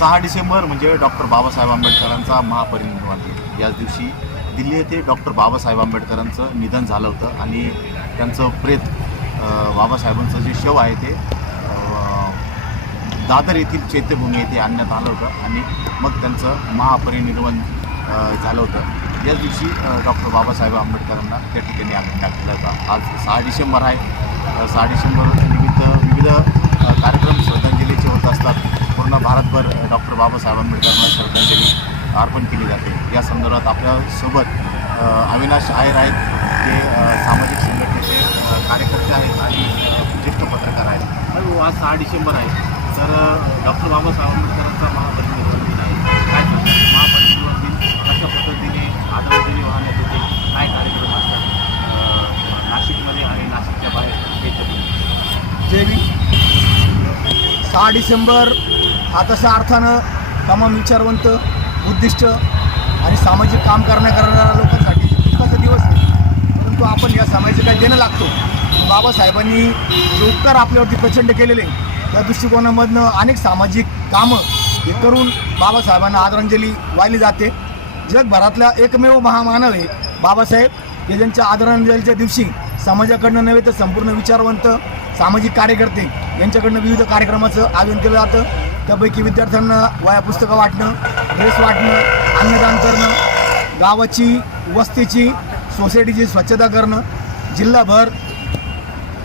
6 डिसेंबर म्हणजे डॉक्टर बाबासाहेब आंबेडकरांचा महापरिनिर्वाण दिन। याच दिवशी दिल्ली येथे डॉक्टर बाबासाहेब आंबेडकरांचं निधन झालं होतं आणि त्यांचं प्रेत बाबासाहेबांचं जे शव आहे ते दादर येथील चैत्यभूमी येथे आणण्यात आलं होतं आणि मग त्यांचं महापरिनिर्वाण झालं होतं। याच दिवशी डॉक्टर बाबासाहेब आंबेडकरांना त्या ठिकाणी अभिमान केला होता। आज 6 डिसेंबर आहे। 6 डिसेंबर निमित्त विविध कार्यक्रम श्रद्धांजलीचे होत असतात। पूर्ण भारतभर डॉक्टर बाबासाहेब आंबेडकरांना श्रद्धांजली अर्पण केली जाते। या संदर्भात आपल्यासोबत अविनाश आहेर आहेत, जे सामाजिक संघटनेचे कार्यकर्ते आहेत आणि ज्येष्ठ पत्रकार आहेत। आज 6 डिसेंबर आहे, तर डॉक्टर बाबासाहेब आंबेडकरांचा महापरिनिर्वाण दिन आहे। काय सांगतात महापरिनिर्वाण दिन कशा पद्धतीने आदरांजली वाहण्यात येते, काय कार्यक्रम असतात नाशिकमध्ये आणि नाशिकच्या बाहेर हे जय भीम। 6 डिसेंबर हा तशा अर्थानं तमाम विचारवंत, बुद्धिस्ट आणि सामाजिक काम करणाऱ्या लोकांसाठी दुःखाचा दिवस आहे। परंतु आपण या समाजाचं काही देणं लागतो। बाबासाहेबांनी जे उपकार आपल्यावरती प्रचंड केलेले, त्या दृष्टिकोनामधनं अनेक सामाजिक कामं हे करून बाबासाहेबांना आदरांजली वाहिली जाते। जगभरातला एकमेव महामानव आहे बाबासाहेब, हे ज्यांच्या आदरांजलीच्या दिवशी समाजाकडनं नव्हे तर संपूर्ण विचारवंत सामाजिक कार्यकर्ते यांच्याकडनं विविध कार्यक्रमाचं आयोजन केलं जातं। त्यापैकी विद्यार्थ्यांना वह्या पुस्तकं वाटणं, ड्रेस वाटणं, अन्नदान करणं, गावाची वस्तीची सोसायटीची स्वच्छता करणं, जिल्हाभर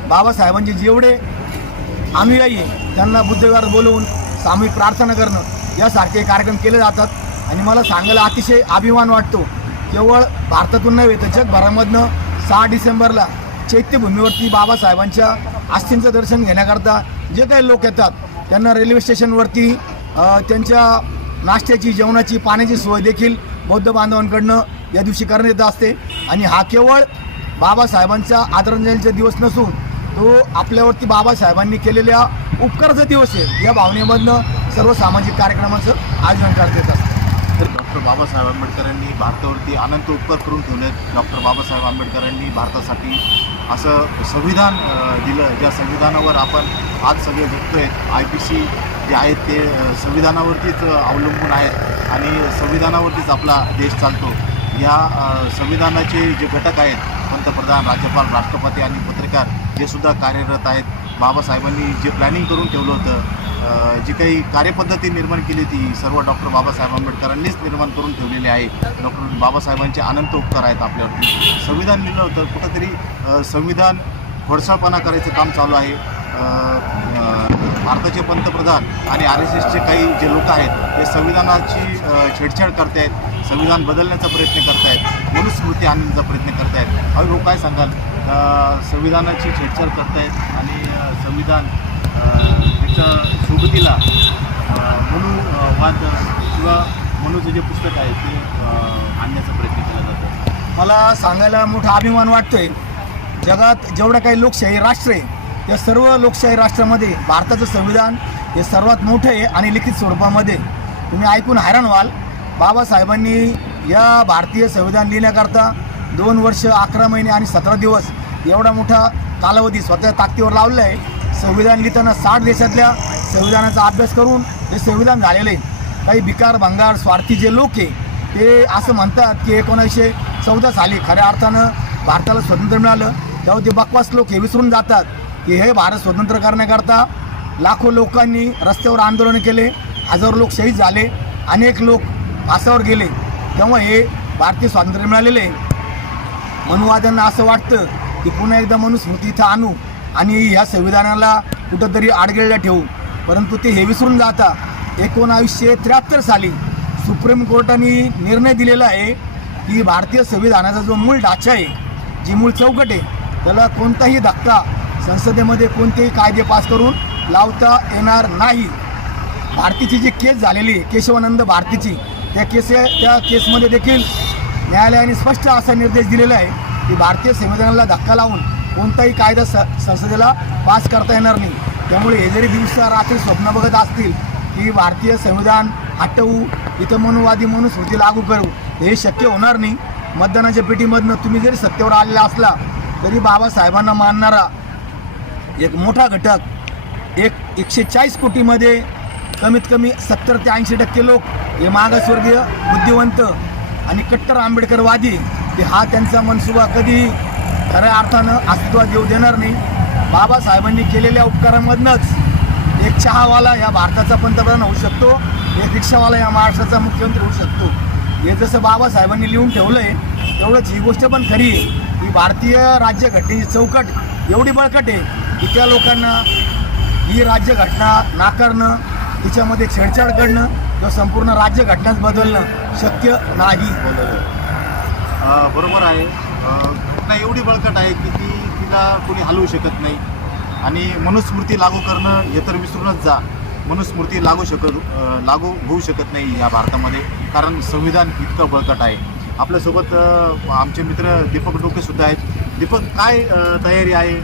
बाबासाहेबांचे जेवढे अनुयायी त्यांना बुद्धविहारात बोलवून सामूहिक प्रार्थना करणं यासारखे कार्यक्रम केले जातात। आणि मला सांगायला अतिशय अभिमान वाटतो, केवळ भारतातून नव्हे तर जगभरामधनं 6 डिसेंबरला चैत्यभूमीवरती बाबासाहेबांच्या अस्थींचं दर्शन घेण्याकरता जे काही लोक येतात त्यांना रेल्वे स्टेशनवरती त्यांच्या नाश्त्याची, जेवणाची, पाण्याची सोय देखील बौद्ध बांधवांकडनं या दिवशी करण्यात येत असते। आणि हा केवळ बाबासाहेबांचा आदरांजलीचा दिवस नसून तो आपल्यावरती बाबासाहेबांनी केलेल्या उपकाराचा दिवस आहे। या भावनेमधनं सर्व सामाजिक कार्यक्रमाचं आयोजन करण्यात येत असतं। तर डॉक्टर बाबासाहेब आंबेडकरांनी भारतावरती अनंत उपकार करून ठेवलेत। डॉक्टर बाबासाहेब आंबेडकरांनी भारतासाठी असं संविधान दिलं, ज्या संविधानावर आपण आज सगळे जगतोय। IPC जे आहेत ते संविधानावरतीच अवलंबून आहेत आणि संविधानावरतीच आपला देश चालतो। या संविधानाचे जे घटक आहेत, पंतप्रधान, राज्यपाल, राष्ट्रपती आणि पत्रकार, हे सुद्धा कार्यरत आहेत। बाबासाहेबांनी जे प्लॅनिंग करून ठेवलं होतं, जी काही कार्यपद्धती निर्माण केली ती सर्व डॉक्टर बाबासाहेब आंबेडकरांनीच निर्माण करून ठेवलेली आहे। डॉक्टर बाबासाहेबांचे अनंत उपकार आहेत आपल्यावरती। संविधान लिहिलं होतं, कुठंतरी संविधान खोडसाळपणा करायचं काम चालू आहे। भारताचे पंतप्रधान आणि RSSचे काही जे लोक आहेत ते संविधानाची छेडछाड करत आहेत, संविधान बदलण्याचा प्रयत्न करत आहेत, मनुस्मृती आणण्याचा प्रयत्न करत आहेत। अहो काय सांगाल, संविधानाची छेडछाड करत आहेत आणि संविधान त्याच्या सोबतीला मनुवाद किंवा मनुचं जे पुस्तक आहे ते आणण्याचा प्रयत्न केला जातो। मला सांगायला मोठा अभिमान वाटतोय, जगात जेवढं काही लोकशाही राष्ट्र आहे त्या सर्व लोकशाही राष्ट्रामध्ये भारताचं संविधान हे सर्वात मोठं आहे आणि लिखित स्वरूपामध्ये। तुम्ही ऐकून हैराण व्हाल, बाबासाहेबांनी या भारतीय संविधान लिहिण्याकरता 2 वर्ष 11 महिने आणि 17 दिवस एवढा मोठा कालावधी स्वतः ताकदीवर लावलेला आहे। संविधान लिहिताना 60 देशातल्या संविधानाचा अभ्यास करून हे संविधान झालेलं आहे। काही भिकार, भंगार, स्वार्थी जे लोक आहे ते असं म्हणतात की 1914 साली खऱ्या अर्थानं भारताला स्वातंत्र्य मिळालं, तेव्हा ते बकवास लोक हे विसरून जातात की हे भारत स्वतंत्र करण्याकरता लाखो लोकांनी रस्त्यावर आंदोलन केले, हजारो लोक शहीद झाले, अनेक लोक फासावर गेले, तेव्हा हे भारतीय स्वातंत्र्य मिळालेले आहे। मनुवाद्यांना असं वाटतं की पुन्हा एकदा मनुस्मृती इथं आणू आणि ह्या संविधानाला कुठंतरी आडगेळला ठेवू, परंतु ते हे विसरून जाता 1973 साली सुप्रीम कोर्टाने निर्णय दिलेला आहे की भारतीय संविधानाचा जो मूळ ढाचा आहे, जी मूळ चौकट आहे, त्याला कोणताही धक्का संसदेमध्ये कोणतेही कायदे पास करून लावता येणार नाही। भारतीची जी केस झालेली आहे, केशवानंद भारतीची, त्या केसमध्ये देखील न्यायालयाने स्पष्ट असा निर्देश दिलेला आहे की भारतीय संविधानाला धक्का लावून कोणताही कायदा संसदेला पास करता येणार नाही। त्यामुळे हे जरी दिवसा रात्री स्वप्न बघत असतील की भारतीय संविधान हटवू, इथं मनुवादी मनुस्मृती लागू करू, हे शक्य होणार नाही। मतदानाच्या पेटीमधनं तुम्ही जरी सत्तेवर आलेला असला तरी बाबासाहेबांना मानणारा एक मोठा घटक 140 कोटीमध्ये कमीत कमी 70 ते 80% लोक हे मागासवर्गीय बुद्धिवंत आणि कट्टर आंबेडकरवादी की हा त्यांचा मनसुबा कधी खऱ्या अर्थानं अस्तित्वात येऊ देणार नाही. बाबासाहेबांनी केलेल्या उपकारांमधनंच एक चहावाला या भारताचा पंतप्रधान होऊ शकतो, एक रिक्षावाला या महाराष्ट्राचा मुख्यमंत्री होऊ शकतो. हे जसं बाबासाहेबांनी लिहून ठेवलं आहे तेवढंच ही गोष्ट पण खरी आहे की भारतीय राज्यघटनेची चौकट एवढी बळकट आहे की त्या लोकांना ही राज्यघटना नाकारणं, तिच्यामध्ये छेडछाड करणं किंवा संपूर्ण राज्यघटनाच बदलणं शक्य नाही. बरोबर आहे. घटना एवढी बळकट आहे की तिला कोणी हलवू शकत नाही आणि मनुस्मृती लागू करणं हे तर विसरूनच जा. मनुस्मृती लागू होऊ शकत नाही या भारतामध्ये, कारण संविधान इतकं बळकट आहे. आपल्यासोबत आमचे मित्र दीपक डोकेसुद्धा आहेत. दीपक, काय तयारी आहे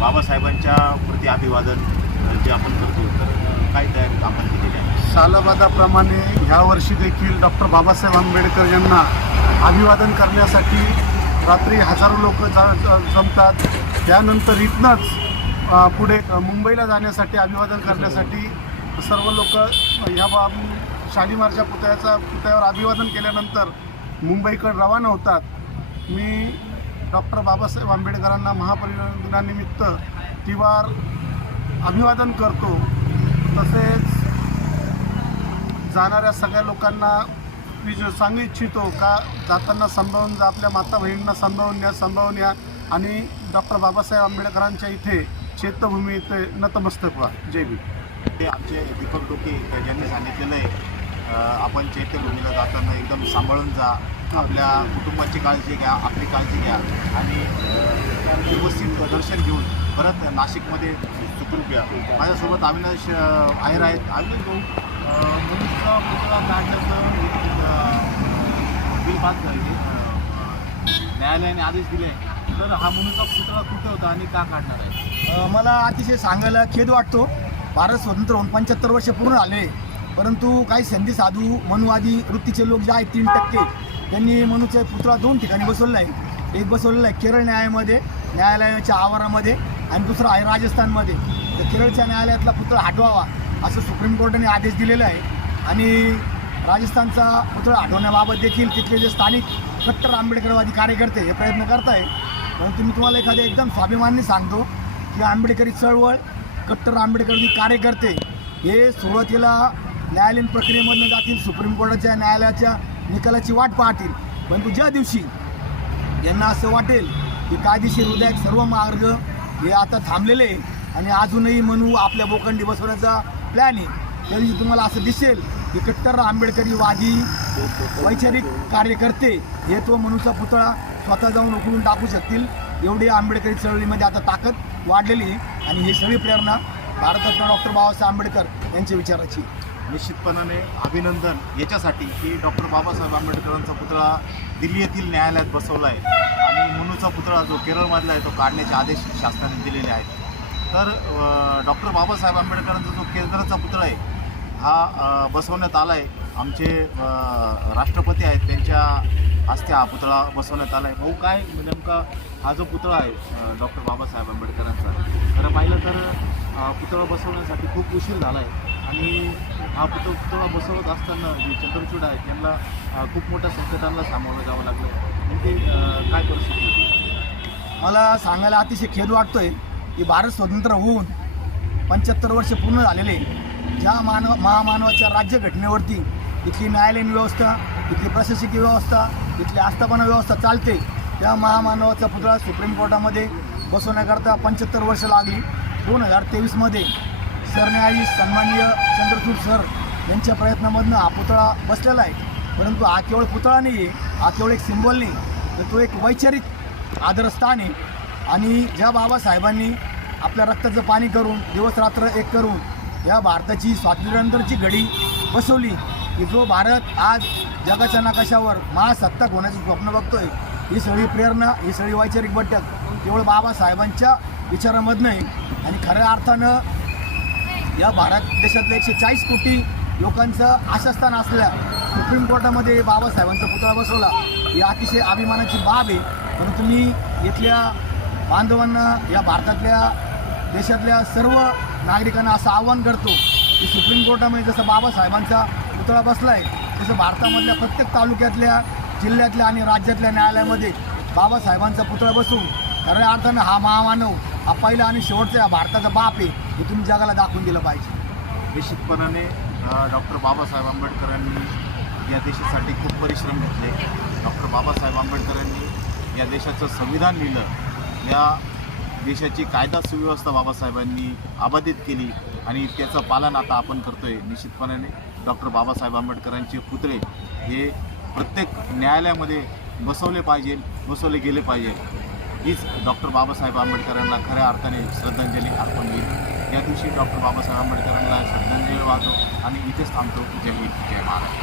बाबासाहेबांच्या प्रति अभिवादन जे आपण करतो, तर काय तयारी आपण केलेली आहे? सालबादाप्रमाणे ह्या वर्षी देखील डॉक्टर बाबासाहेब आंबेडकर यांना अभिवादन करण्यासाठी रात्री हजारो लोक जमतात. त्यानंतर इथनंच पुढे मुंबईला जाण्यासाठी अभिवादन करण्यासाठी सर्व लोक ह्या शालिमारच्या पुतळ्यावर अभिवादन केल्यानंतर मुंबईकडे रवाना होतात. मी डॉक्टर बाबासाहेब आंबेडकरांना महापरिनिर्वाण दिनानिमित्त तिवार अभिवादन करतो. तसेच जाणाऱ्या सगळ्या लोकांना मी सांगू इच्छितो का जाताना सांभाळून जा, आपल्या माता बहिणींना सांभाळून या आणि डॉक्टर बाबासाहेब आंबेडकरांच्या इथे चैत्यभूमी इथे नतमस्तक व्हा. जय भीम. ते आमचे दीपक डोके ज्यांनी सांगितलेलं आहे आपण चैत्यभूमीला जाताना एकदम सांभाळून जा, आपल्या कुटुंबाची काळजी घ्या, आपली काळजी घ्या आणि व्यवस्थित दर्शन घेऊन परत नाशिकमध्ये सुखरूप या. माझ्यासोबत अविनाश आहेर आहेत. अविनाश भाऊ, मुलीचा पुतळा काढण्याचं बिल पास झाले, न्यायालयाने आदेश दिले, तर हा मुलीचा पुतळा कुठे होता आणि का काढणार आहे? मला अतिशय सांगायला खेद वाटतो. भारत स्वतंत्र होऊन 75 वर्ष पूर्ण झाले, परंतु काही संधी साधू मनुवादी वृत्तीचे लोक जे आहेत 3% त्यांनी मनूचा पुतळा 2 ठिकाणी बसवलेला आहे. एक बसवलेला आहे केरळ न्यायालयाच्या आवारामध्ये आणि दुसरा आहे राजस्थानमध्ये. तर केरळच्या न्यायालयातला पुतळा हटवावा असं सुप्रीम कोर्टाने आदेश दिलेला आहे आणि राजस्थानचा पुतळा हटवण्याबाबत देखील तिथले जे स्थानिक कट्टर आंबेडकरवादी कार्यकर्ते हे प्रयत्न करत आहे. परंतु मी तुम्हाला एखाद्या एकदम स्वाभिमानाने सांगतो की आंबेडकरी चळवळ, कट्टर आंबेडकरी कार्यकर्ते हे सुरुवातीला न्यायालयीन प्रक्रियेमधून जातील, सुप्रीम कोर्टाच्या न्यायालयाच्या निकालाची वाट पाहतील. परंतु ज्या दिवशी यांना असं वाटेल की कायदेशीर हृदयात सर्व मार्ग हे आता थांबलेले आणि अजूनही मनू आपल्या बोकंडी बसवण्याचा प्लॅन आहे, त्या दिवशी तुम्हाला असं दिसेल की कट्टर आंबेडकरीवादी वैचारिक कार्यकर्ते हे तो मनूचा पुतळा स्वतः जाऊन उकळून टाकू शकतील. एवढी आंबेडकरी चळवळीमध्ये आता ताकद वाढलेली आहे आणि ही सगळी प्रेरणा भारतरत्न डॉक्टर बाबासाहेब आंबेडकर यांच्या विचाराची. निश्चितपणाने अभिनंदन याच्यासाठी की डॉक्टर बाबासाहेब आंबेडकरांचा पुतळा दिल्ली येथील न्यायालयात बसवला आहे आणि मनूचा पुतळा जो केरळमधला आहे तो काढण्याचे आदेश शासनाने दिलेले आहेत. तर डॉक्टर बाबासाहेब आंबेडकरांचा जो केंद्राचा पुतळा आहे हा बसवण्यात आला आहे. आमचे राष्ट्रपती आहेत त्यांच्या हस्ते हा पुतळा बसवण्यात आला आहे. भाऊ, काय नेमका हा जो पुतळा आहे डॉक्टर बाबासाहेब आंबेडकरांचा, खरं पाहिलं तर पुतळा बसवण्यासाठी खूप उशीर झाला आहे आणि हा पुतळा बसवत असताना जे चंद्रचूड आहेत त्यांना खूप मोठ्या संकटांना सामोरं जावं लागलं. म्हणजे काय परिस्थिती होती? मला सांगायला अतिशय खेद वाटतोय की भारत स्वतंत्र होऊन 75 वर्ष पूर्ण झालेले ज्या महामानवाच्या राज्यघटनेवरती इथली न्यायालयीन व्यवस्था, इथली प्रशासकीय व्यवस्था, इथली आस्थापना व्यवस्था चालते, त्या महामानवाचा पुतळा सुप्रीम कोर्टामध्ये बसवण्याकरता 75 वर्ष लागली. 2023मध्ये सरन्यायाधीश सन्माननीय चंद्रचूड सर यांच्या प्रयत्नामधनं हा पुतळा बसलेला आहे. परंतु हा केवळ पुतळा नाही आहे, हा केवळ एक सिम्बॉल नाही, तर तो एक वैचारिक आदरस्थान आहे. आणि ज्या बाबासाहेबांनी आपल्या रक्ताचं पाणी करून दिवसरात्र एक करून या भारताची स्वातंत्र्यानंतरची घडी बसवली की जो भारत आज जगाच्या नकाशावर महासत्ताक होण्याचं स्वप्न बघतोय, ही सगळी प्रेरणा, ही सगळी वैचारिक बैठक केवळ बाबासाहेबांच्या विचारामधनं आहे. आणि खऱ्या अर्थानं या भारत देशातल्या 140 कोटी लोकांचं आशास्थान असल्या सुप्रीम कोर्टामध्ये बाबासाहेबांचा पुतळा बसवला ही अतिशय अभिमानाची बाब आहे. परंतु तुम्ही इथल्या बांधवांना, या भारतातल्या देशातल्या सर्व नागरिकांना असं आव्हान करतो की सुप्रीम कोर्टामध्ये जसं बाबासाहेबांचा पुतळा बसला आहे तसं भारतामधल्या प्रत्येक तालुक्यातल्या, जिल्ह्यातल्या आणि राज्यातल्या न्यायालयामध्ये बाबासाहेबांचा पुतळा बसून खऱ्या अर्थानं हा महामानव हा पहिला आणि शेवटचा या भारताचा बाप आहे हे तुम्ही जगाला दाखवून दिलं पाहिजे. निश्चितपणाने डॉक्टर बाबासाहेब आंबेडकरांनी या देशासाठी खूप परिश्रम घेतले. डॉक्टर बाबासाहेब आंबेडकरांनी या देशाचं संविधान लिहिलं. या देशाची कायदा सुव्यवस्था बाबासाहेबांनी अबाधित केली आणि त्याचं पालन आता आपण करतोय. निश्चितपणाने डॉक्टर बाबासाहेब आंबेडकरांचे पुतळे हे प्रत्येक न्यायालयामध्ये बसवले गेले पाहिजे. हीच डॉक्टर बाबासाहेब आंबेडकरांना खऱ्या अर्थाने श्रद्धांजली अर्पण होईल. या दिवशी डॉक्टर बाबासाहेब आंबेडकरांना श्रद्धांजली वाहतो आणि इथेच थांबतो. जय हिंद, जय महाराष्ट्र.